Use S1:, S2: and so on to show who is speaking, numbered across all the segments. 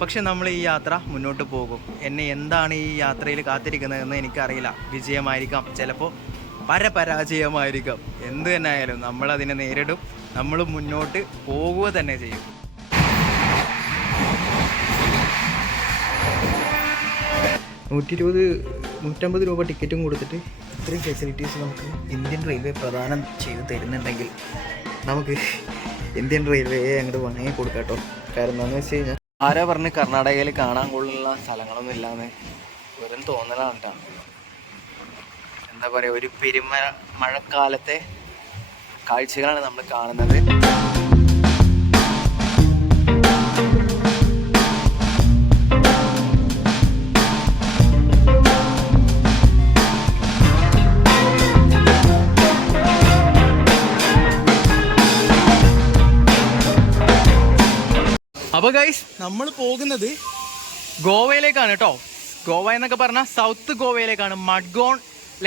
S1: പക്ഷെ നമ്മൾ ഈ യാത്ര മുന്നോട്ട് പോകും. എന്നെ എന്താണ് ഈ യാത്രയിൽ കാത്തിരിക്കുന്നതെന്ന് എനിക്കറിയില്ല. വിജയമായിരിക്കാം. ചിലപ്പോൾ പരപരാജയമായിരിക്കാം. എന്ത് തന്നെ ആയാലും നമ്മൾ അതിനെ നേരിടും. നമ്മൾ മുന്നോട്ട് പോകുക തന്നെ ചെയ്യും. നൂറ്റി ഇരുപത് നൂറ്റമ്പത് രൂപ ടിക്കറ്റും കൊടുത്തിട്ട് ഇത്രയും ഫെസിലിറ്റീസ് നമുക്ക് ഇന്ത്യൻ റെയിൽവേ പ്രദാനം ചെയ്ത് തരുന്നുണ്ടെങ്കിൽ നമുക്ക് ഇന്ത്യൻ റെയിൽവേയെ അങ്ങോട്ട് വാങ്ങി കൊടുക്കാം കേട്ടോ കാരണം എന്താണെന്ന് വെച്ച് കഴിഞ്ഞാൽ ആരാ പറഞ്ഞ് കർണാടകയിൽ കാണാൻ കൊള്ളുന്ന സ്ഥലങ്ങളൊന്നും ഇല്ലാന്ന് വെറും തോന്നലാണ് കേട്ടോ എന്താ പറയുക ഒരു പെരുമ മഴക്കാലത്തെ കാഴ്ചകളാണ് നമ്മൾ കാണുന്നത്. അപ്പോൾ ഗൈസ് നമ്മൾ പോകുന്നത് ഗോവയിലേക്കാണ് കേട്ടോ ഗോവ എന്നൊക്കെ പറഞ്ഞാൽ സൗത്ത് ഗോവയിലേക്കാണ്. മഡ്ഗോൺ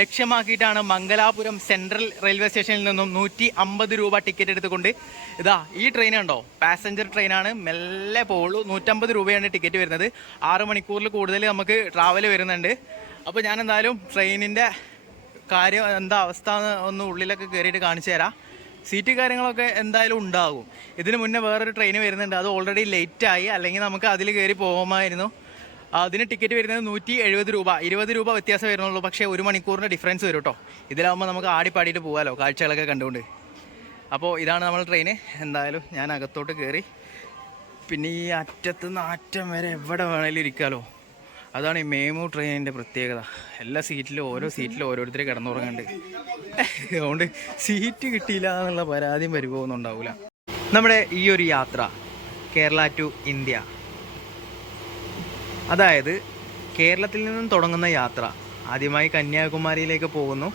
S1: ലക്ഷ്യമാക്കിയിട്ടാണ് മംഗലാപുരം സെൻട്രൽ റെയിൽവേ സ്റ്റേഷനിൽ നിന്നും നൂറ്റി അമ്പത് രൂപ ടിക്കറ്റ് എടുത്തുകൊണ്ട് ഇതാ ഈ ട്രെയിൻ ഉണ്ടോ പാസഞ്ചർ ട്രെയിനാണ് മെല്ലെ പോകുള്ളൂ നൂറ്റമ്പത് രൂപയാണ് ടിക്കറ്റ് വരുന്നത്. ആറ് മണിക്കൂറിൽ കൂടുതൽ നമുക്ക് ട്രാവൽ വരുന്നുണ്ട്. അപ്പോൾ ഞാൻ എന്തായാലും ട്രെയിനിന്റെ കാര്യം എന്താ അവസ്ഥ ഒന്ന് ഉള്ളിലൊക്കെ കയറിയിട്ട് കാണിച്ചു തരാം. സീറ്റ് കാര്യങ്ങളൊക്കെ എന്തായാലും ഉണ്ടാകും ഇതിന് മുന്നേ വേറൊരു ട്രെയിൻ വരുന്നുണ്ട്. അത് ഓൾറെഡി ലേറ്റ് ആയി. അല്ലെങ്കിൽ നമുക്ക് അതിൽ കയറി പോകുമായിരുന്നു അതിന് ടിക്കറ്റ് വരുന്നത് നൂറ്റി എഴുപത് രൂപ. ഇരുപത് രൂപ വ്യത്യാസം വരുന്നുള്ളൂ. പക്ഷേ ഒരു മണിക്കൂറിന്റെ ഡിഫറൻസ് വരും കേട്ടോ. ഇതിലാവുമ്പോൾ നമുക്ക് ആടിപ്പാടിയിട്ട് പോകാമല്ലോ കാഴ്ചകളൊക്കെ കണ്ടുകൊണ്ട്. അപ്പോൾ ഇതാണ് നമ്മൾ ട്രെയിന് എന്തായാലും ഞാൻ അകത്തോട്ട് കയറി. പിന്നെ ഈ അറ്റത്ത് നിന്ന് അറ്റം വരെ എവിടെ വേണേലും ഇരിക്കാമല്ലോ അതാണ് ഈ മേമു ട്രെയിനിന്റെ പ്രത്യേകത. എല്ലാ സീറ്റിലും ഓരോ സീറ്റിലും ഓരോരുത്തർ കിടന്നുറങ്ങുന്നുണ്ട് അതുകൊണ്ട് സീറ്റ് കിട്ടിയില്ല എന്നുള്ള പരാതിയും പരിഭവമൊന്നും ഉണ്ടാവില്ല നമ്മുടെ ഈ ഒരു യാത്ര കേരള ടു ഇന്ത്യ. അതായത് കേരളത്തിൽ നിന്നും തുടങ്ങുന്ന യാത്ര. ആദ്യമായി കന്യാകുമാരിയിലേക്ക് പോകുന്നു.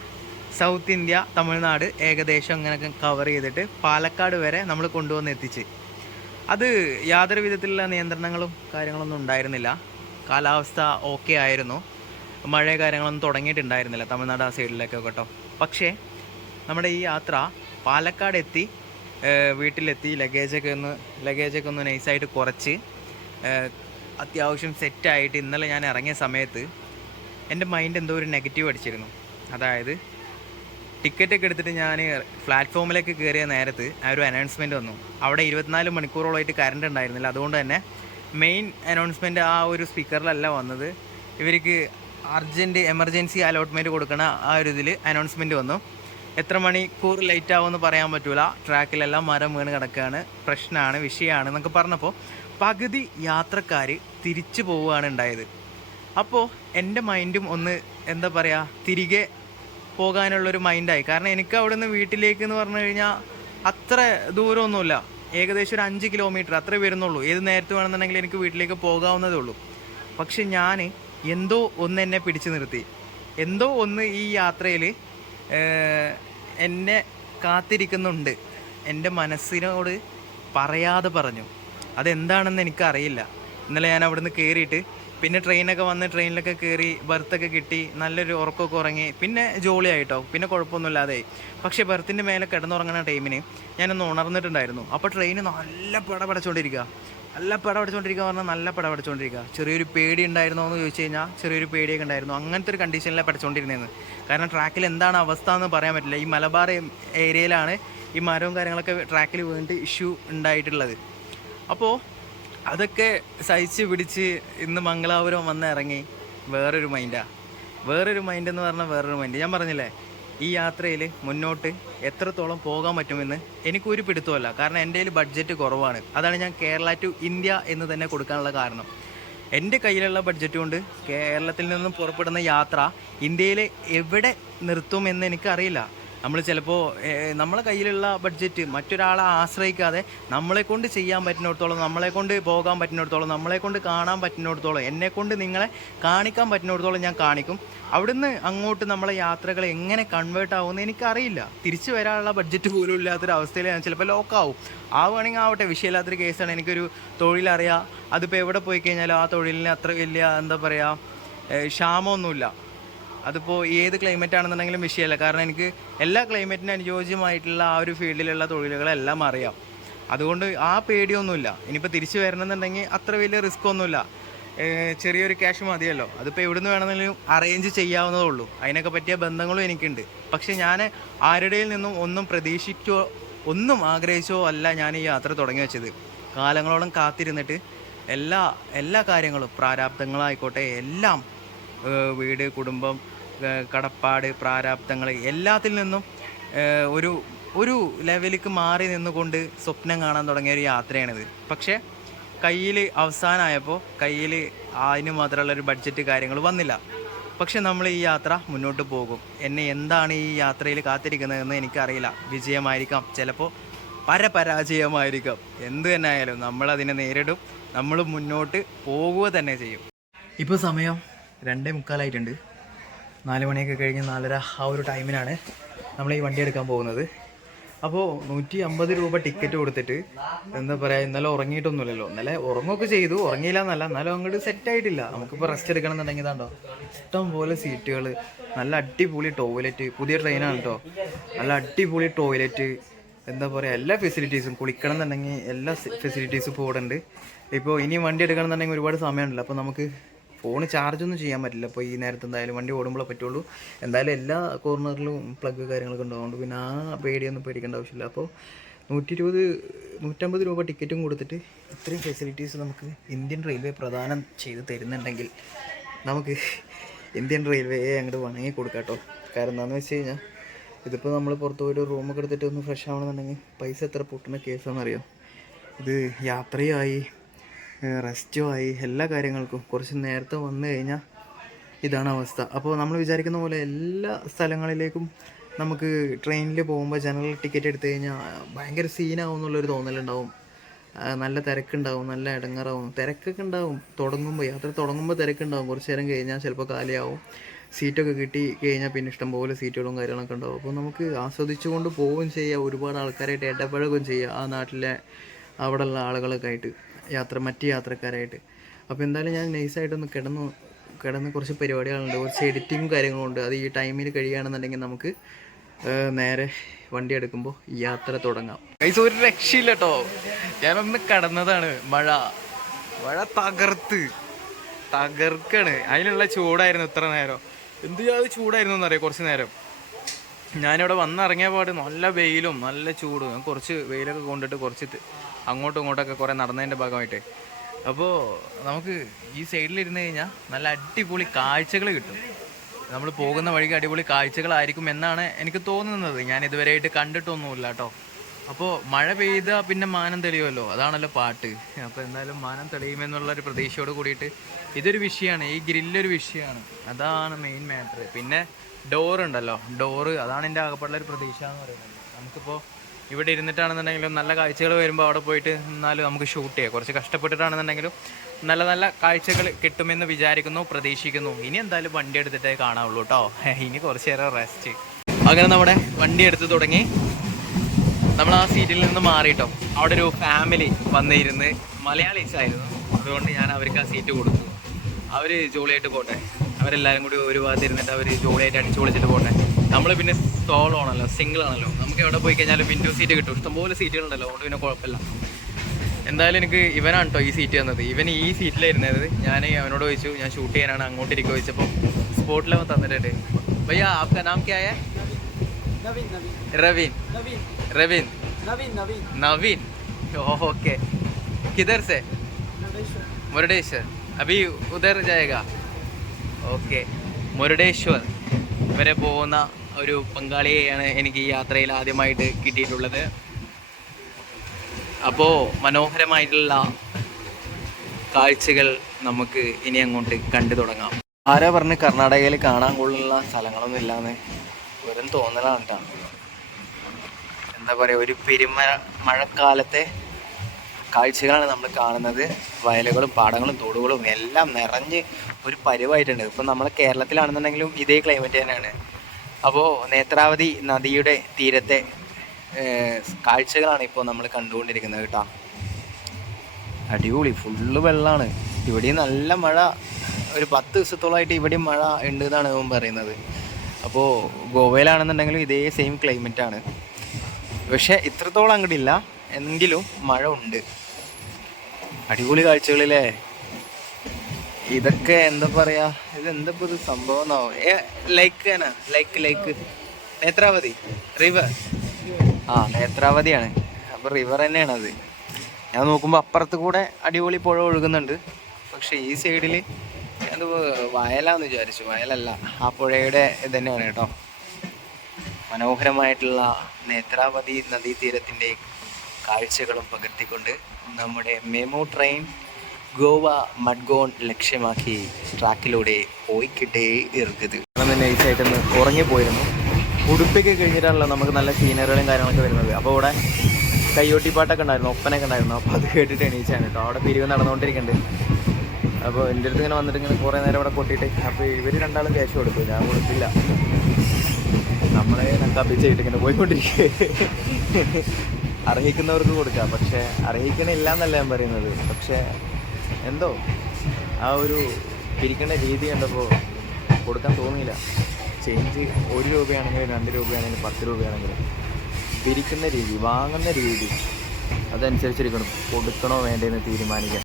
S1: സൗത്ത് ഇന്ത്യ തമിഴ്നാട് ഏകദേശം അങ്ങനെ കവർ ചെയ്തിട്ട് പാലക്കാട് വരെ നമ്മൾ കൊണ്ടുവന്ന് എത്തിച്ച്. അത് യാതൊരു വിധത്തിലുള്ള നിയന്ത്രണങ്ങളും കാര്യങ്ങളൊന്നും ഉണ്ടായിരുന്നില്ല. കാലാവസ്ഥ ഓക്കെ ആയിരുന്നു. മഴ കാര്യങ്ങളൊന്നും തുടങ്ങിയിട്ടുണ്ടായിരുന്നില്ല തമിഴ്നാട് ആ സൈഡിലൊക്കെ കേട്ടോ. പക്ഷേ നമ്മുടെ ഈ യാത്ര പാലക്കാട് എത്തി വീട്ടിലെത്തി ലഗേജൊക്കെ ഒന്ന് ലഗേജൊക്കെ ഒന്ന് നൈസായിട്ട് കുറച്ച് അത്യാവശ്യം സെറ്റായിട്ട് ഇന്നലെ ഞാൻ ഇറങ്ങിയ സമയത്ത് എന്റെ മൈൻഡ് എന്തോ ഒരു നെഗറ്റീവ് അടിച്ചിരുന്നു. അതായത് ടിക്കറ്റൊക്കെ എടുത്തിട്ട് ഞാൻ പ്ലാറ്റ്ഫോമിലേക്ക് കയറിയ നേരത്ത് ആ ഒരു അനൗൺസ്മെന്റ് വന്നു. അവിടെ ഇരുപത്തിനാല് മണിക്കൂറോളമായിട്ട് കറണ്ട് ഉണ്ടായിരുന്നില്ല. അതുകൊണ്ട് തന്നെ മെയിൻ അനൗൺസ്മെന്റ് ആ ഒരു സ്പീക്കറിലല്ല വന്നത്. ഇവർക്ക് അർജന്റ് എമർജൻസി അലോട്ട്മെന്റ് കൊടുക്കണ ആ ഒരു ഇതിൽ അനൗൺസ്മെന്റ് വന്നു. എത്ര മണിക്കൂർ ലേറ്റ് ആവുമെന്ന് പറയാൻ പറ്റൂല. ട്രാക്കിലെല്ലാം മരം വീണ് കിടക്കുകയാണ് പ്രശ്നമാണ് വിഷയമാണ് എന്നൊക്കെ പറഞ്ഞപ്പോൾ പകുതി യാത്രക്കാർ തിരിച്ചു പോവുകയാണ് ഉണ്ടായത്. അപ്പോൾ എന്റെ മൈൻഡും ഒന്ന് എന്താ പറയുക തിരികെ പോകാനുള്ളൊരു മൈൻഡായി കാരണം എനിക്ക് അവിടെ നിന്ന് വീട്ടിലേക്ക് എന്ന് പറഞ്ഞു കഴിഞ്ഞാൽ അത്ര ദൂരമൊന്നുമില്ല. ഏകദേശം ഒരു അഞ്ച് കിലോമീറ്റർ അത്രേ വരുന്നുള്ളൂ. ഏത് നേരത്തെ വേണമെന്നുണ്ടെങ്കിൽ എനിക്ക് വീട്ടിലേക്ക് പോകാവുന്നതേ ഉള്ളൂ. പക്ഷെ ഞാൻ എന്തോ ഒന്ന് എന്നെ പിടിച്ചു നിർത്തി. എന്തോ ഒന്ന് ഈ യാത്രയിൽ എന്നെ കാത്തിരിക്കുന്നുണ്ട്. എന്റെ മനസ്സിനോട് പറയാതെ പറഞ്ഞു. അതെന്താണെന്ന് എനിക്കറിയില്ല. ഇന്നലെ ഞാൻ അവിടുന്ന് കയറിയിട്ട് പിന്നെ ട്രെയിനൊക്കെ വന്ന് ട്രെയിനിലൊക്കെ കയറി ബർത്തൊക്കെ കിട്ടി നല്ലൊരു ഉറക്കമൊക്കെ ഉറങ്ങി പിന്നെ ജോളിയായിട്ടോ പിന്നെ കുഴപ്പമൊന്നുമില്ലാതെ പക്ഷേ ബർത്തിന്റെ മേലെ കിടന്നുറങ്ങുന്ന ടൈമിന് ഞാനൊന്ന് ഉണർന്നിട്ടുണ്ടായിരുന്നു. അപ്പോൾ ട്രെയിൻ നല്ല പട പടച്ചുകൊണ്ടിരിക്കുക നല്ല പട പടച്ചുകൊണ്ടിരിക്കുക പറഞ്ഞാൽ നല്ല പട പടച്ചുകൊണ്ടിരിക്കുക ചെറിയൊരു പേടി ഉണ്ടായിരുന്നോ എന്ന് ചോദിച്ചു കഴിഞ്ഞാൽ ചെറിയൊരു പേടിയൊക്കെ ഉണ്ടായിരുന്നു. അങ്ങനത്തെ ഒരു കണ്ടീഷനിലാണ് പഠിച്ചുകൊണ്ടിരുന്നത് കാരണം ട്രാക്കിൽ എന്താണ് അവസ്ഥ എന്ന് പറയാൻ പറ്റില്ല. ഈ മലബാർ ഏരിയയിലാണ് ഈ മരവും കാര്യങ്ങളൊക്കെ ട്രാക്കിൽ വീണിട്ട് ഇഷ്യൂ ഉണ്ടായിട്ടുള്ളത്. അപ്പോൾ അതൊക്കെ സഹിച്ച് പിടിച്ച് ഇന്ന് മംഗലാപുരം വന്ന് ഇറങ്ങി വേറൊരു മൈൻഡാണ് വേറൊരു മൈൻഡ് എന്ന് പറഞ്ഞാൽ വേറൊരു മൈൻഡ്. ഞാൻ പറഞ്ഞില്ലേ ഈ യാത്രയിൽ മുന്നോട്ട് എത്രത്തോളം പോകാൻ പറ്റുമെന്ന് എനിക്കൊരു പിടുത്തമല്ല കാരണം എന്റെ കയ്യിൽ ബഡ്ജറ്റ് കുറവാണ്. അതാണ് ഞാൻ കേരള ടു ഇന്ത്യ എന്ന് തന്നെ കൊടുക്കാനുള്ള കാരണം. എന്റെ കയ്യിലുള്ള ബഡ്ജറ്റ് കൊണ്ട് കേരളത്തിൽ നിന്നും പുറപ്പെടുന്ന യാത്ര ഇന്ത്യയിൽ എവിടെ നിർത്തുമെന്ന് എനിക്കറിയില്ല. നമ്മൾ ചിലപ്പോൾ നമ്മളെ കയ്യിലുള്ള ബഡ്ജറ്റ് മറ്റൊരാളെ ആശ്രയിക്കാതെ നമ്മളെ കൊണ്ട് ചെയ്യാൻ പറ്റുന്നിടത്തോളം നമ്മളെ കൊണ്ട് പോകാൻ പറ്റുന്നിടത്തോളം നമ്മളെ കൊണ്ട് കാണാൻ പറ്റുന്നിടത്തോളം എന്നെ കൊണ്ട് നിങ്ങളെ കാണിക്കാൻ പറ്റുന്നിടത്തോളം ഞാൻ കാണിക്കും. അവിടുന്ന് അങ്ങോട്ട് നമ്മളെ യാത്രകൾ എങ്ങനെ കൺവേർട്ട് ആവുമെന്ന് എനിക്കറിയില്ല. തിരിച്ചു വരാനുള്ള ബഡ്ജറ്റ് പോലും ഇല്ലാത്തൊരു അവസ്ഥയിൽ ഞാൻ ചിലപ്പോൾ ലോക്കാവും ആവുകയാണെങ്കിൽ ആവട്ടെ വിഷയമില്ലാത്തൊരു കേസാണ്. എനിക്കൊരു തൊഴിലറിയാം. അതിപ്പോൾ എവിടെ പോയി കഴിഞ്ഞാലും ആ തൊഴിലിന് അത്ര വലിയ എന്താ പറയുക ക്ഷാമമൊന്നുമില്ല. അതിപ്പോൾ ഏത് ക്ലൈമറ്റ് ആണെന്നുണ്ടെങ്കിലും വിഷയമല്ല കാരണം എനിക്ക് എല്ലാ ക്ലൈമറ്റിനും അനുയോജ്യമായിട്ടുള്ള ആ ഒരു ഫീൽഡിലുള്ള തൊഴിലുകളെല്ലാം അറിയാം. അതുകൊണ്ട് ആ പേടിയൊന്നുമില്ല. ഇനിയിപ്പോൾ തിരിച്ചു വരണമെന്നുണ്ടെങ്കിൽ അത്ര വലിയ റിസ്ക് ഒന്നുമില്ല. ചെറിയൊരു ക്യാഷ് മതിയല്ലോ. അതിപ്പോൾ എവിടുന്ന് വേണമെങ്കിലും അറേഞ്ച് ചെയ്യാവുന്നതേ ഉള്ളൂ അതിനൊക്കെ പറ്റിയ ബന്ധങ്ങളും എനിക്കുണ്ട്. പക്ഷെ ഞാൻ ആരുടെയിൽ നിന്നും ഒന്നും പ്രതീക്ഷിച്ചോ ഒന്നും ആഗ്രഹിച്ചോ അല്ല ഞാൻ ഈ യാത്ര തുടങ്ങി വെച്ചത്. കാലങ്ങളോളം കാത്തിരുന്നിട്ട് എല്ലാ എല്ലാ കാര്യങ്ങളും പ്രാരാബ്ദങ്ങളായിക്കോട്ടെ എല്ലാം വീട് കുടുംബം കടപ്പാട് പ്രാരാബ്ദങ്ങൾ എല്ലാത്തിൽ നിന്നും ഒരു ഒരു ലെവലിലേക്ക് മാറി നിന്നുകൊണ്ട് സ്വപ്നം കാണാൻ തുടങ്ങിയ ഒരു യാത്രയാണിത്. പക്ഷേ കയ്യിൽ അവസാനമായപ്പോൾ കയ്യിൽ അതിന് മാത്രമുള്ള ഒരു ബഡ്ജറ്റ് കാര്യങ്ങൾ വന്നില്ല. പക്ഷെ നമ്മൾ ഈ യാത്ര മുന്നോട്ട് പോകും. എന്നെ എന്താണ് ഈ യാത്രയിൽ കാത്തിരിക്കുന്നതെന്ന് എനിക്കറിയില്ല. വിജയമായിരിക്കാം. ചിലപ്പോൾ പരപരാജയമായിരിക്കാം. എന്ത് തന്നെ ആയാലും നമ്മൾ അതിനെ നേരിടും. നമ്മൾ മുന്നോട്ട് പോകുക തന്നെ ചെയ്യും. ഇപ്പോൾ സമയം? രണ്ടേ മുക്കാലായിട്ടുണ്ട്. നാല് മണിയൊക്കെ കഴിഞ്ഞ് നാലര ആ ഒരു ടൈമിനാണ് നമ്മൾ ഈ വണ്ടി എടുക്കാൻ പോകുന്നത്. അപ്പോൾ നൂറ്റി അമ്പത് രൂപ ടിക്കറ്റ് കൊടുത്തിട്ട് എന്താ പറയുക ഇന്നലെ ഉറങ്ങിയിട്ടൊന്നുമില്ലല്ലോ. ഇന്നലെ ഉറങ്ങുമൊക്കെ ചെയ്തു. ഉറങ്ങിയില്ല എന്നല്ല എന്നാലും അങ്ങോട്ട് സെറ്റ് ആയിട്ടില്ല. നമുക്കിപ്പോൾ റെസ്റ്റ് എടുക്കണം എന്നുണ്ടെങ്കിൽ ഇതാണ്ടോ? ഇഷ്ടം പോലെ സീറ്റുകൾ നല്ല അടിപൊളി ടോയ്ലറ്റ് പുതിയ ട്രെയിനാണ് കേട്ടോ നല്ല അടിപൊളി ടോയ്ലറ്റ് എന്താ പറയുക എല്ലാ ഫെസിലിറ്റീസും കുളിക്കണം എന്നുണ്ടെങ്കിൽ എല്ലാ ഫെസിലിറ്റീസും ഇപ്പോൾ ഇവിടെ ഉണ്ട് ഇപ്പോൾ ഇനി വണ്ടി എടുക്കണം എന്നുണ്ടെങ്കിൽ ഒരുപാട് സമയമുണ്ടല്ലോ. അപ്പോൾ നമുക്ക് ഫോൺ ചാർജ് ഒന്നും ചെയ്യാൻ പറ്റില്ല. അപ്പോൾ ഈ നേരത്തെ എന്തായാലും വണ്ടി ഓടുമ്പോഴേ പറ്റുള്ളൂ. എന്തായാലും എല്ലാ കോർണറിലും പ്ലഗ് കാര്യങ്ങളൊക്കെ ഉണ്ടാവുകൊണ്ട് പിന്നെ ആ പേടിയൊന്നും പേടിക്കേണ്ട ആവശ്യമില്ല. അപ്പോൾ നൂറ്റി ഇരുപത് നൂറ്റമ്പത് രൂപ ടിക്കറ്റും കൊടുത്തിട്ട് ഇത്രയും ഫെസിലിറ്റീസ് നമുക്ക് ഇന്ത്യൻ റെയിൽവേ പ്രദാനം ചെയ്ത് തരുന്നുണ്ടെങ്കിൽ നമുക്ക് ഇന്ത്യൻ റെയിൽവേയെ അങ്ങോട്ട് വണങ്ങി കൊടുക്കാം കേട്ടോ. കാരണം എന്താണെന്ന് വെച്ച് കഴിഞ്ഞാൽ ഇതിപ്പോൾ നമ്മൾ പുറത്ത് പോയിട്ട് റൂമൊക്കെ എടുത്തിട്ട് ഒന്ന് ഫ്രഷ് ആവണമെന്നുണ്ടെങ്കിൽ പൈസ എത്ര പൊട്ടുന്ന കേസാണെന്നറിയാം ഇത് യാത്രയായി റെസ്റ്റും ആയി. എല്ലാ കാര്യങ്ങൾക്കും കുറച്ച് നേരത്തെ വന്നു കഴിഞ്ഞാൽ ഇതാണ് അവസ്ഥ. അപ്പോൾ നമ്മൾ വിചാരിക്കുന്ന പോലെ എല്ലാ സ്ഥലങ്ങളിലേക്കും നമുക്ക് ട്രെയിനിൽ പോകുമ്പോൾ ജനറൽ ടിക്കറ്റ് എടുത്തു കഴിഞ്ഞാൽ ഭയങ്കര സീനാവും എന്നുള്ളൊരു തോന്നലുണ്ടാവും. നല്ല തിരക്കുണ്ടാവും നല്ല ഇടങ്ങറാവും. തിരക്കൊക്കെ ഉണ്ടാവും. തുടങ്ങുമ്പോൾ യാത്ര തുടങ്ങുമ്പോൾ തിരക്കുണ്ടാവും. കുറച്ച് നേരം കഴിഞ്ഞാൽ ചിലപ്പോൾ കാലിയാവും. സീറ്റൊക്കെ കിട്ടി കഴിഞ്ഞാൽ പിന്നെ ഇഷ്ടംപോലെ സീറ്റുകളും കാര്യങ്ങളൊക്കെ ഉണ്ടാവും. അപ്പോൾ നമുക്ക് ആസ്വദിച്ചുകൊണ്ട് പോവുകയും ചെയ്യാം. ഒരുപാട് ആൾക്കാരായിട്ട് ഇടപഴകുകയും ചെയ്യാം ആ നാട്ടിലെ അവിടെയുള്ള ആളുകളൊക്കെ ആയിട്ട്. യാത്ര മറ്റ് യാത്രക്കാരായിട്ട്. അപ്പോൾ എന്തായാലും ഞാൻ നൈസായിട്ടൊന്ന് കിടന്നു കിടന്ന് കുറച്ച് പരിപാടികളുണ്ട്. കുറച്ച് എഡിറ്റിങ്ങും കാര്യങ്ങളും ഉണ്ട്. അത് ഈ ടൈമിൽ കഴിയുകയാണെന്നുണ്ടെങ്കിൽ നമുക്ക് നേരെ വണ്ടി എടുക്കുമ്പോൾ യാത്ര തുടങ്ങാം. ഗൈസ് ഒരു രക്ഷയില്ല കേട്ടോ ഞാനൊന്ന് കടന്നതാണ്. മഴ. മഴ തകർത്ത്. തകർക്കാണ്. അതിനുള്ള ചൂടായിരുന്നു ഇത്ര നേരം. എന്ത് ചൂടായിരുന്നു എന്നറിയാം കുറച്ച് നേരം. ഞാനിവിടെ വന്നിറങ്ങിയ പാട് നല്ല വെയിലും നല്ല ചൂടും. ഞാൻ കുറച്ച് വെയിലൊക്കെ കൊണ്ടിട്ട് കുറച്ച് അങ്ങോട്ടും ഇങ്ങോട്ടൊക്കെ കുറേ നടന്നതിന്റെ ഭാഗമായിട്ട്. അപ്പോൾ നമുക്ക് ഈ സൈഡിലിരുന്ന് കഴിഞ്ഞാൽ നല്ല അടിപൊളി കാഴ്ചകൾ കിട്ടും. നമ്മൾ പോകുന്ന വഴിക്ക് അടിപൊളി കാഴ്ചകളായിരിക്കും എന്നാണ് എനിക്ക് തോന്നുന്നത്. ഞാൻ ഇതുവരെയായിട്ട് കണ്ടിട്ടൊന്നുമില്ല കേട്ടോ അപ്പോൾ മഴ പെയ്താൽ പിന്നെ മാനം തെളിയുമല്ലോ. അതാണല്ലോ പാട്ട്. അപ്പോൾ എന്തായാലും മാനം തെളിയുമെന്നുള്ള ഒരു പ്രതീക്ഷയോട് കൂടിയിട്ട് ഇതൊരു വിഷയമാണ്. ഈ ഗ്രില്ലൊരു വിഷയമാണ്. അതാണ് മെയിൻ മാറ്റർ പിന്നെ ഡോർ ഉണ്ടല്ലോ ഡോറ് അതാണ് എന്റെ ആകെപ്പാടുള്ള ഒരു പ്രതീക്ഷ എന്ന് പറയുന്നത്. നമുക്കിപ്പോൾ ഇവിടെ ഇരുന്നിട്ടാണെന്നുണ്ടെങ്കിലും നല്ല കാഴ്ചകൾ വരുമ്പോൾ അവിടെ പോയിട്ട് നിന്നാലും നമുക്ക് ഷൂട്ട് ചെയ്യാം. കുറച്ച് കഷ്ടപ്പെട്ടിട്ടാണെന്നുണ്ടെങ്കിലും നല്ല നല്ല കാഴ്ചകൾ കിട്ടുമെന്ന് വിചാരിക്കുന്നു പ്രതീക്ഷിക്കുന്നു. ഇനി എന്തായാലും വണ്ടി എടുത്തിട്ടേ കാണാവുള്ളൂ കേട്ടോ ഇനി കുറച്ച് നേരം റെസ്റ്റ് അങ്ങനെ നമ്മുടെ വണ്ടി എടുത്ത് തുടങ്ങി. നമ്മൾ ആ സീറ്റിൽ നിന്ന് മാറിയിട്ടോ അവിടെ ഒരു ഫാമിലി വന്നിരുന്ന് മലയാളീസ് ആയിരുന്നു. അതുകൊണ്ട് ഞാൻ അവർക്ക് ആ സീറ്റ് കൊടുത്തു. അവർ ജോളിയായിട്ട് പോട്ടെ. അവരെല്ലാവരും കൂടി ഒരു ഭാഗത്ത് ഇരുന്നിട്ട് അവർ ജോളിയായിട്ട് അടിച്ചു പൊളിച്ചിട്ട് പോട്ടെ നമ്മൾ പിന്നെ സോളോ ആണല്ലോ സിംഗിൾ ആണല്ലോ നമുക്ക് എവിടെ പോയി കഴിഞ്ഞാലും വിൻഡോ സീറ്റ് കിട്ടും ഇഷ്ടംപോലെ സീറ്റുകളുണ്ടല്ലോ അതുകൊണ്ട് പിന്നെ കുഴപ്പമില്ല എന്തായാലും എനിക്ക് ഇവനാണ് കേട്ടോ ഈ സീറ്റ് തന്നത് ഇവൻ ഈ സീറ്റിലായിരുന്നത് ഞാൻ അവനോട് ചോദിച്ചു ഞാൻ ഷൂട്ട് ചെയ്യാനാണ് അങ്ങോട്ട് ഇരിക്കുക ചോദിച്ചപ്പോൾ സ്പോട്ടിൽ അവൻ തന്നിട്ടുണ്ട് ഭയ്യ ആപ്കാ നാം ക്യാ ഹൈ
S2: नवीन नवीन
S1: रवीन
S2: नवीन
S1: रवीन
S2: नवीन नवीन
S1: नवीन ओके किधर से
S2: मुर्डेश्वर
S1: मुरुडेश्वर अभी उधर जाएगा ഓക്കെ. മുരുടേശ്വർ. വരെ പോകുന്ന ഒരു പങ്കാളിയെയാണ് എനിക്ക് ഈ യാത്രയിൽ ആദ്യമായിട്ട് കിട്ടിയിട്ടുള്ളത്. അപ്പോൾ മനോഹരമായിട്ടുള്ള കാഴ്ചകൾ നമുക്ക് ഇനി അങ്ങോട്ട് കണ്ടു തുടങ്ങാം. ആരാ പറഞ്ഞ് കർണാടകയിൽ കാണാൻ കൊള്ളുന്ന സ്ഥലങ്ങളൊന്നും ഇല്ലാന്ന്? വെറും തോന്നലാണ് എന്താ പറയുക ഒരു പെരുമഴ മഴക്കാലത്തെ കാഴ്ചകളാണ് നമ്മൾ കാണുന്നത്. വയലുകളും പാടങ്ങളും തോടുകളും എല്ലാം നിറഞ്ഞ് ഒരു പരിവായിട്ടുണ്ട്. ഇപ്പം നമ്മൾ കേരളത്തിലാണെന്നുണ്ടെങ്കിലും ഇതേ ക്ലൈമറ്റ് തന്നെയാണ്. അപ്പോൾ നേത്രാവതി നദിയുടെ തീരത്തെ കാഴ്ചകളാണ് ഇപ്പോൾ നമ്മൾ കണ്ടുകൊണ്ടിരിക്കുന്നത് കേട്ടോ. അടിപൊളി. ഫുള്ള് വെള്ളമാണ് ഇവിടെയും നല്ല മഴ. ഒരു പത്ത് ദിവസത്തോളമായിട്ട് ഇവിടെയും മഴ ഉണ്ട് എന്നാണ് ഇവൻ പറയുന്നത്. അപ്പോൾ ഗോവയിലാണെന്നുണ്ടെങ്കിലും ഇതേ സെയിം ക്ലൈമറ്റാണ് പക്ഷേ ഇത്രത്തോളം അങ്ങോട്ടില്ല. എങ്കിലും മഴ ഉണ്ട്. അടിപൊളി കാഴ്ചകളില്ലേ ഇതൊക്കെ എന്താ പറയാ ഇത് എന്താ ഇപ്പൊ ഇത് സംഭവം എന്നാവോ like like like Netravati river ആ നേത്രാവതിയാണ്. അപ്പൊ റിവർ തന്നെയാണ് അത്. ഞാൻ നോക്കുമ്പോൾ അപ്പുറത്ത് കൂടെ അടിപൊളി പുഴ ഒഴുകുന്നുണ്ട്. പക്ഷെ ഈ സൈഡിൽ അത് വയലാന്ന് വിചാരിച്ചു. വയലല്ല. ആ പുഴയുടെ ഇത് തന്നെയാണ് കേട്ടോ. മനോഹരമായിട്ടുള്ള നേത്രാവതി നദീതീരത്തിന്റെ കാഴ്ചകളും പകർത്തിക്കൊണ്ട് നമ്മുടെ മെമോ ട്രെയിൻ ഗോവ മഡ്ഗോൺ ലക്ഷ്യമാക്കി ട്രാക്കിലൂടെ പോയിക്കിട്ടേ ഇറുക്കത് നൈസായിട്ടൊന്ന് ഉറങ്ങിപ്പോയിരുന്നു ഉടുപ്പൊക്കെ കഴിഞ്ഞിട്ടാണല്ലോ നമുക്ക് നല്ല സീനറികളും കാര്യങ്ങളൊക്കെ വരുന്നത്. അപ്പോൾ ഇവിടെ കയ്യോട്ടിപ്പാട്ടൊക്കെ ഉണ്ടായിരുന്നു ഒപ്പനൊക്കെ ഉണ്ടായിരുന്നു. അപ്പോൾ അത് കേട്ടിട്ട് എണീച്ചാണ് കേട്ടോ. അവിടെ പിരിവ് നടന്നുകൊണ്ടിരിക്കുന്നുണ്ട്. അപ്പോൾ എന്റെ അടുത്ത് ഇങ്ങനെ വന്നിട്ട് ഇങ്ങനെ കുറേ നേരം ഇവിടെ കൊട്ടിയിട്ട് അപ്പോൾ ഇവർ രണ്ടാളും ക്യാഷ് കൊടുത്തു. ഞാൻ കൊടുത്തില്ല. നമ്മളെ നക്കാപ്പിച്ചായിട്ട് ഇങ്ങനെ പോയിക്കൊണ്ടിരിക്കുക അർഹിക്കുന്നവർക്ക് കൊടുക്കാം. പക്ഷേ അർഹിക്കണില്ല എന്നല്ല ഞാൻ പറയുന്നത്. പക്ഷേ എന്തോ ആ ഒരു പിരിക്കേണ്ട രീതി കണ്ടപ്പോൾ കൊടുക്കാൻ തോന്നിയില്ല. ചേഞ്ച് ഒരു രൂപയാണെങ്കിലും രണ്ട് രൂപയാണെങ്കിലും പത്ത് രൂപയാണെങ്കിലും. പിരിക്കുന്ന രീതി വാങ്ങുന്ന രീതി അതനുസരിച്ചിരിക്കണം. കൊടുക്കണോ വേണ്ടതെന്ന് തീരുമാനിക്കാൻ.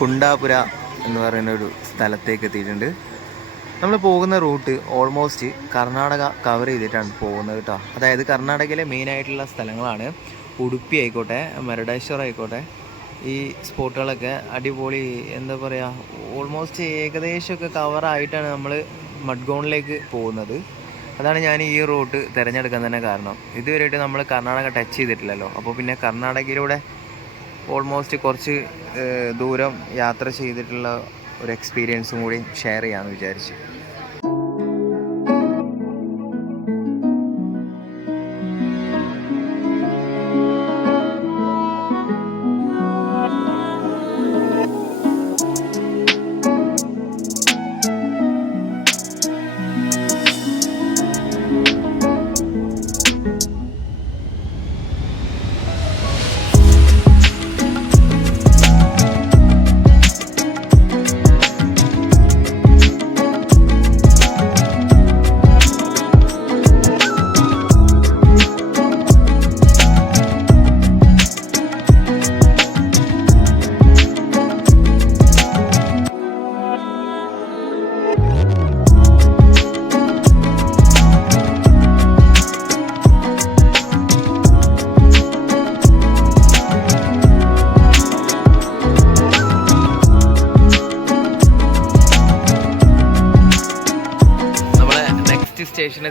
S1: കുണ്ടാപുര എന്ന് പറയുന്ന ഒരു സ്ഥലത്തേക്ക് എത്തിയിട്ടുണ്ട്. നമ്മൾ പോകുന്ന റൂട്ട് ഓൾമോസ്റ്റ് കർണാടക കവർ ചെയ്തിട്ടാണ് പോകുന്നത് കേട്ടോ. അതായത് കർണാടകയിലെ മെയിനായിട്ടുള്ള സ്ഥലങ്ങളാണ്. ഉടുപ്പി ആയിക്കോട്ടെ മരടേശ്വർ ആയിക്കോട്ടെ ഈ സ്പോട്ടുകളൊക്കെ അടിപൊളി എന്താ പറയുക ഓൾമോസ്റ്റ് ഏകദേശമൊക്കെ കവറായിട്ടാണ് നമ്മൾ മഡ്ഗോണിലേക്ക് പോകുന്നത്. അതാണ് ഞാൻ ഈ റൂട്ട് തിരഞ്ഞെടുക്കാൻ തന്നെ കാരണം. ഇതുവരെയായിട്ട് നമ്മൾ കർണാടക ടച്ച് ചെയ്തിട്ടില്ലല്ലോ. അപ്പോൾ പിന്നെ കർണാടകയിലൂടെ ഓൾമോസ്റ്റ് കുറച്ച് ദൂരം യാത്ര ചെയ്തിട്ടുള്ള ഒരു എക്സ്പീരിയൻസും കൂടി ഷെയർ ചെയ്യാമെന്ന് വിചാരിച്ചു.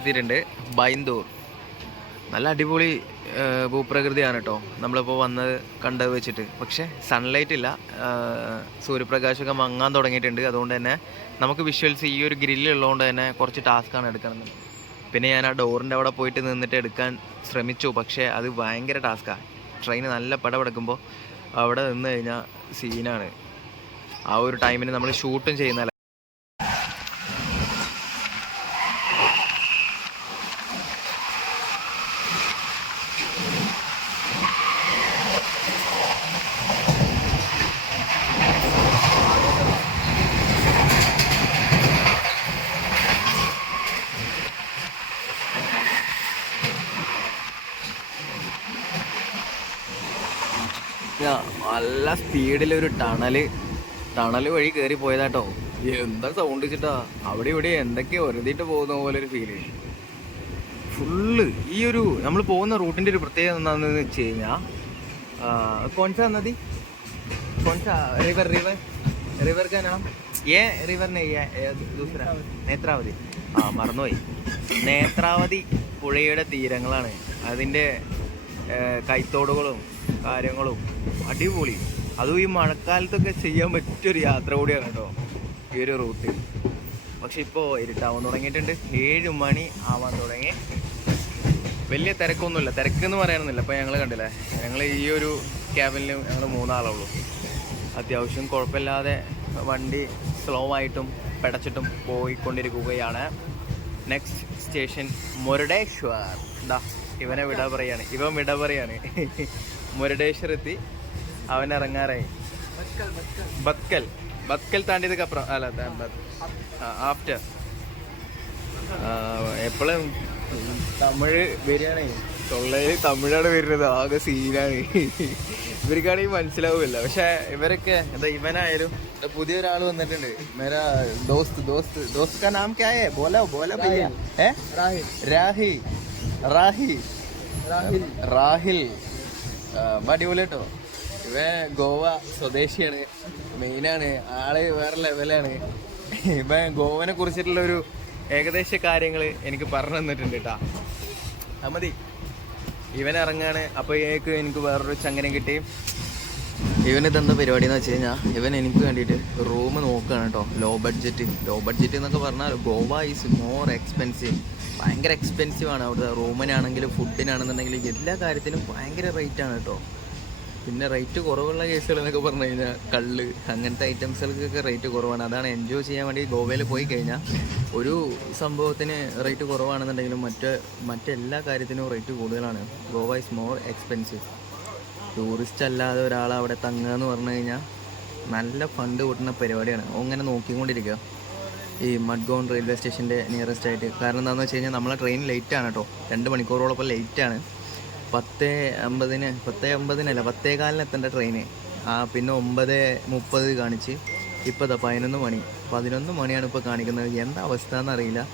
S1: എത്തിയിട്ടുണ്ട്. ബൈന്തൂർ നല്ല അടിപൊളി ഭൂപ്രകൃതിയാണ് കേട്ടോ നമ്മളിപ്പോൾ വന്നത് കണ്ടത് വെച്ചിട്ട്. പക്ഷേ സൺലൈറ്റ് ഇല്ല. സൂര്യപ്രകാശമൊക്കെ മങ്ങാൻ തുടങ്ങിയിട്ടുണ്ട്. അതുകൊണ്ട് തന്നെ നമുക്ക് വിഷ്വൽസ് ഈ ഒരു ഗ്രില്ല് ഉള്ളതുകൊണ്ട് തന്നെ കുറച്ച് ടാസ്ക്കാണ് എടുക്കുന്നത് പിന്നെ ഞാൻ ആ ഡോറിന്റെ അവിടെ പോയിട്ട് നിന്നിട്ട് എടുക്കാൻ ശ്രമിച്ചു. പക്ഷേ അത് ഭയങ്കര ടാസ്ക്കാണ് ട്രെയിൻ നല്ല പടപെടുക്കുമ്പോൾ അവിടെ നിന്ന് കഴിഞ്ഞാൽ സീനാണ് ആ ഒരു ടൈമിന് നമ്മൾ ഷൂട്ടും ചെയ്യുന്ന നല്ല സ്പീഡിൽ ഒരു ടണല് ടണല് വഴി കയറി പോയതാട്ടോ എന്താ സൗണ്ട് വെച്ചിട്ടാ അവിടെ ഇവിടെ എന്തൊക്കെയോ ഒരുതിട്ട് പോകുന്ന പോലെ ഒരു ഫീല് ഫുള്ള് ഈ ഒരു നമ്മൾ പോകുന്ന റൂട്ടിന്റെ ഒരു പ്രത്യേകത എന്താണെന്ന് വെച്ച് കഴിഞ്ഞാൽ കോൺസ നദി കോൺസ റിവർ റിവർ റിവർ का नाम ये रिवर नहीं है ये दूसरा നേത്രാവതി ആ മറന്നുപോയി നേത്രാവതി പുഴയുടെ തീരങ്ങളാണ് അതിൻ്റെ കൈത്തോടുകളും കാര്യങ്ങളും അടിപൊളി. അതും ഈ മഴക്കാലത്തൊക്കെ ചെയ്യാൻ പറ്റിയൊരു യാത്ര കൂടിയാണ് കേട്ടോ ഈ ഒരു റൂട്ട് പക്ഷെ ഇപ്പോൾ ഇരുട്ടാവാൻ തുടങ്ങിയിട്ടുണ്ട്. ഏഴ് മണി ആവാൻ തുടങ്ങി. വലിയ തിരക്കൊന്നുമില്ല. തിരക്കെന്ന് പറയാനൊന്നുമില്ല. അപ്പോൾ ഞങ്ങൾ കണ്ടില്ലേ ഞങ്ങൾ ഈ ഒരു ക്യാബിനിൽ ഞങ്ങൾ മൂന്നാളുള്ളൂ അത്യാവശ്യം കുഴപ്പമില്ലാതെ വണ്ടി സ്ലോ ആയിട്ടും പെടച്ചിട്ടും പോയിക്കൊണ്ടിരിക്കുകയാണ്. Next station Murudeshwar. ദാ ഇവനെ വിട പറയാണ്. ഇവൻ വിട പറയാണ്. മുരടേശ്വർ എത്തി അവൻ ഇറങ്ങാറായി ബത്കൽ ബത്കൽ താണ്ടിയതൊക്കെ അപ്പുറം അല്ല ആഫ്റ്റർ. എപ്പോഴും തമിഴ് ബിരിയാണി തൊള്ളയിൽ തമിഴാണ് വരുന്നത്. ആകെ സീനാണ്. ഇവർക്കാണെങ്കിൽ മനസ്സിലാവില്ല. പക്ഷെ ഇവരൊക്കെ എന്താ ഇവനായാലും പുതിയൊരാൾ വന്നിട്ടുണ്ട്. മേരാ ദോസ്ത് ദോസ്ത് ദോസ്ത് നാം ക്യാ ഹേ ബോലോ ബോലോ
S2: ഏഹ്
S1: രാഹി. രാഹി. രാഹി രാഹിൽ. അടിപൊളി ഇവൻ ഗോവ സ്വദേശിയാണ് മെയിനാണ് ആൾ വേറെ ലെവലാണ് ഇവ ഗോവനെ കുറിച്ചിട്ടുള്ള ഒരു ഏകദേശ കാര്യങ്ങൾ എനിക്ക് പറഞ്ഞു തന്നിട്ടുണ്ട് കേട്ടാ അത് മതി. ഇവൻ ഇറങ്ങാണ് അപ്പോൾ എനിക്ക് എനിക്ക് വേറൊരു ചങ്ങനം കിട്ടി. ഇവന് എന്താ പരിപാടി എന്ന് വെച്ച് കഴിഞ്ഞാൽ ഇവൻ എനിക്ക് വേണ്ടിയിട്ട് റൂം നോക്കുകയാണ് കേട്ടോ ലോ ബഡ്ജറ്റ് ലോ ബഡ്ജറ്റ് എന്നൊക്കെ പറഞ്ഞാൽ ഗോവ ഈസ് മോർ എക്സ്പെൻസീവ് ഭയങ്കര എക്സ്പെൻസീവ് ആണ് അവിടുത്തെ റൂമിനാണെങ്കിലും ഫുഡിനാണെന്നുണ്ടെങ്കിലും എല്ലാ കാര്യത്തിനും ഭയങ്കര റേറ്റ് ആണ് കേട്ടോ പിന്നെ റേറ്റ് കുറവുള്ള കേസുകൾ എന്നൊക്കെ പറഞ്ഞു കഴിഞ്ഞാൽ കള്ള് അങ്ങനത്തെ ഐറ്റംസുകൾക്കൊക്കെ റേറ്റ് കുറവാണ്. അതാണ് എൻജോയ് ചെയ്യാൻ വേണ്ടി ഗോവയിൽ പോയി കഴിഞ്ഞാൽ ഒരു സംഭവത്തിന് റേറ്റ് കുറവാണെന്നുണ്ടെങ്കിലും മറ്റ് മറ്റെല്ലാ കാര്യത്തിനും റേറ്റ് കൂടുതലാണ്. Goa is more expensive tourist അല്ലാതെ ഒരാൾ അവിടെ തങ്ങുക എന്ന് പറഞ്ഞു കഴിഞ്ഞാൽ നല്ല ഫണ്ട് കൂട്ടുന്ന പരിപാടിയാണ്. അങ്ങനെ നോക്കിക്കൊണ്ടിരിക്കുക. ഈ മഡ്ഗോൺ റെയിൽവേ സ്റ്റേഷന്റെ നിയറസ്റ്റ് ആയിട്ട്. കാരണം എന്താണെന്ന് വെച്ച് കഴിഞ്ഞാൽ നമ്മളെ ട്രെയിൻ ലേറ്റ് ആണ് കേട്ടോ. രണ്ട് മണിക്കൂറോളം ലേറ്റ് ആണ്. പത്ത് അമ്പതിന് പത്ത് അമ്പതിനല്ല പത്തേ കാലിന് എത്തേണ്ട ട്രെയിന് ആ പിന്നെ ഒമ്പത് മുപ്പത് കാണിച്ച്. ഇപ്പോൾ ഇതാ പതിനൊന്ന് മണി. പതിനൊന്ന് മണിയാണ് ഇപ്പോൾ കാണിക്കുന്നത്. എന്താ അവസ്ഥ എന്നറിയില്ല.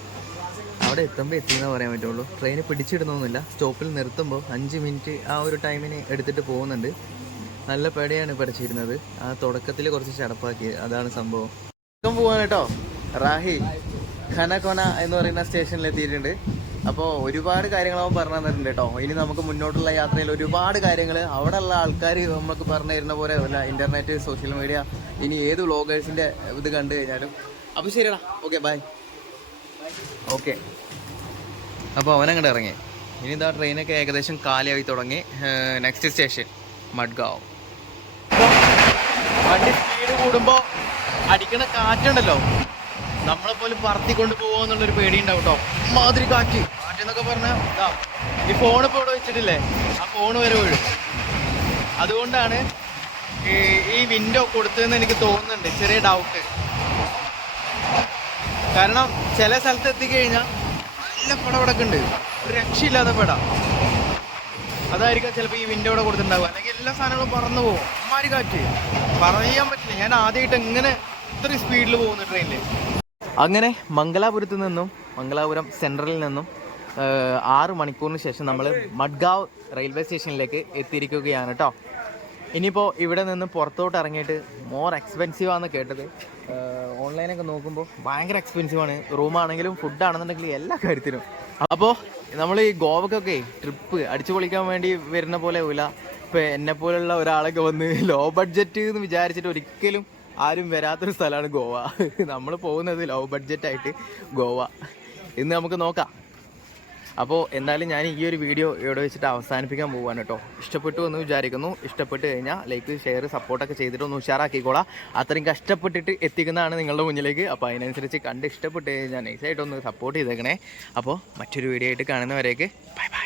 S1: അവിടെ എത്തുമ്പോൾ എത്തിയെന്ന് പറയാൻ പറ്റുള്ളൂ. ട്രെയിൻ പിടിച്ചിടുന്നൊന്നുമില്ല. സ്റ്റോപ്പിൽ നിർത്തുമ്പോൾ അഞ്ച് മിനിറ്റ് ആ ഒരു ടൈമിന് എടുത്തിട്ട് പോകുന്നുണ്ട്. നല്ല പേടിയാണ് പഠിച്ചിരുന്നത്. ആ തുടക്കത്തിൽ കുറച്ച് ചടപ്പാക്കി. അതാണ് സംഭവം. ഇപ്പം പോവാണ് കേട്ടോ. റാഹി ഖനകൊന എന്ന് പറയുന്ന സ്റ്റേഷനിൽ എത്തിയിട്ടുണ്ട്. അപ്പോൾ ഒരുപാട് കാര്യങ്ങൾ അവൻ പറഞ്ഞു തന്നിട്ടുണ്ട് കേട്ടോ. ഇനി നമുക്ക് മുന്നോട്ടുള്ള യാത്രയിൽ ഒരുപാട് കാര്യങ്ങൾ അവിടെ ഉള്ള ആൾക്കാർ നമുക്ക് പറഞ്ഞു തരുന്ന പോലെ അല്ല ഇന്റർനെറ്റ് സോഷ്യൽ മീഡിയ ഇനി ഏത് വ്ളോഗേഴ്സിന്റെ ഇത് കണ്ടു കഴിഞ്ഞാലും. അപ്പോൾ ശരിയടാ. Okay bye okay. അപ്പോൾ അവനങ്ങോട്ട് ഇറങ്ങി. ഇനി ഇതാ ട്രെയിനൊക്കെ ഏകദേശം കാലിയായി തുടങ്ങി. Next station Madgaon. വണ്ടി സ്പീഡ് കൂടുമ്പോൾ അടിക്കണ കാറ്റുണ്ടല്ലോ. നമ്മളെ പോലും പറത്തിക്കൊണ്ട് പോകുമെന്നുള്ളൊരു പേടി ഉണ്ടാവും കേട്ടോ മാതിരി കാറ്റ്. കാറ്റ് എന്നൊക്കെ പറഞ്ഞാൽ ഈ ഫോൺ ഇപ്പോൾ ഇവിടെ വെച്ചിട്ടില്ലേ? ആ ഫോൺ വരെ വീഴും. അതുകൊണ്ടാണ് ഈ വിൻഡോ കൊടുത്തതെന്ന് എനിക്ക് തോന്നുന്നുണ്ട്. ചെറിയ ഡൗട്ട് കാരണം ചില സ്ഥലത്ത് എത്തിക്കഴിഞ്ഞാൽ നല്ല പടം ഇവിടെ ഉണ്ട് ഒരു രക്ഷയില്ലാത്ത പട. അതായിരിക്കും ചിലപ്പോൾ ഈ വിൻഡോ ഇവിടെ കൊടുത്തിട്ടുണ്ടാവുക. അല്ലെങ്കിൽ എല്ലാ സാധനങ്ങളും പറന്നു പോകും. അമ്മാരി കാറ്റ്. പറയാൻ പറ്റില്ല. ഞാൻ ആദ്യമായിട്ട് എങ്ങനെ ഇത്രയും സ്പീഡിൽ പോകുന്നു ട്രെയിനിൽ അങ്ങനെ മംഗലാപുരത്ത് നിന്നും മംഗലാപുരം സെൻട്രലിൽ നിന്നും ആറ് മണിക്കൂറിന് ശേഷം നമ്മൾ മഡ്ഗാവ് റെയിൽവേ സ്റ്റേഷനിലേക്ക് എത്തിയിരിക്കുകയാണ് കേട്ടോ ഇനിയിപ്പോൾ ഇവിടെ നിന്ന് പുറത്തോട്ട് ഇറങ്ങിയിട്ട് മോർ എക്സ്പെൻസീവ് ആണെന്ന് കേട്ടത്. ഓൺലൈനൊക്കെ നോക്കുമ്പോൾ ഭയങ്കര എക്സ്പെൻസീവ് ആണ്. റൂമാണെങ്കിലും ഫുഡാണെന്നുണ്ടെങ്കിലും എല്ലാ കാര്യത്തിനും. അപ്പോൾ നമ്മൾ ഈ ഗോവക്കൊക്കെ ട്രിപ്പ് അടിച്ചു പൊളിക്കാൻ വേണ്ടി വരുന്ന പോലെ ഇല്ല ഇപ്പോൾ എന്നെ പോലുള്ള ഒരാളൊക്കെ വന്ന് ലോ ബഡ്ജറ്റ് എന്ന് വിചാരിച്ചിട്ട് ഒരിക്കലും ആരും വരാത്തൊരു സ്ഥലമാണ് ഗോവ. നമ്മൾ പോകുന്നത് ലോ ബഡ്ജറ്റായിട്ട് ഗോവ. ഇന്ന് നമുക്ക് നോക്കാം. അപ്പോൾ എന്തായാലും ഞാൻ ഈ ഒരു വീഡിയോ ഇവിടെ വെച്ചിട്ട് അവസാനിപ്പിക്കാൻ പോവാണ് കേട്ടോ. ഇഷ്ടപ്പെട്ടു എന്ന് വിചാരിക്കുന്നു. ഇഷ്ടപ്പെട്ട് കഴിഞ്ഞാൽ ലൈക്ക് ഷെയർ സപ്പോർട്ടൊക്കെ ചെയ്തിട്ട് ഒന്ന് ഉഷാറാക്കിക്കോളാം. അത്രയും കഷ്ടപ്പെട്ടിട്ട് എത്തിക്കുന്നതാണ് നിങ്ങളുടെ മുന്നിലേക്ക്. അപ്പോൾ അതിനനുസരിച്ച് കണ്ട് ഇഷ്ടപ്പെട്ട് കഴിഞ്ഞാൽ നൈസായിട്ടൊന്ന് സപ്പോർട്ട് ചെയ്തേക്കണേ. അപ്പോൾ മറ്റൊരു വീഡിയോ ആയിട്ട് കാണുന്നവരേക്ക് ബൈ ബൈ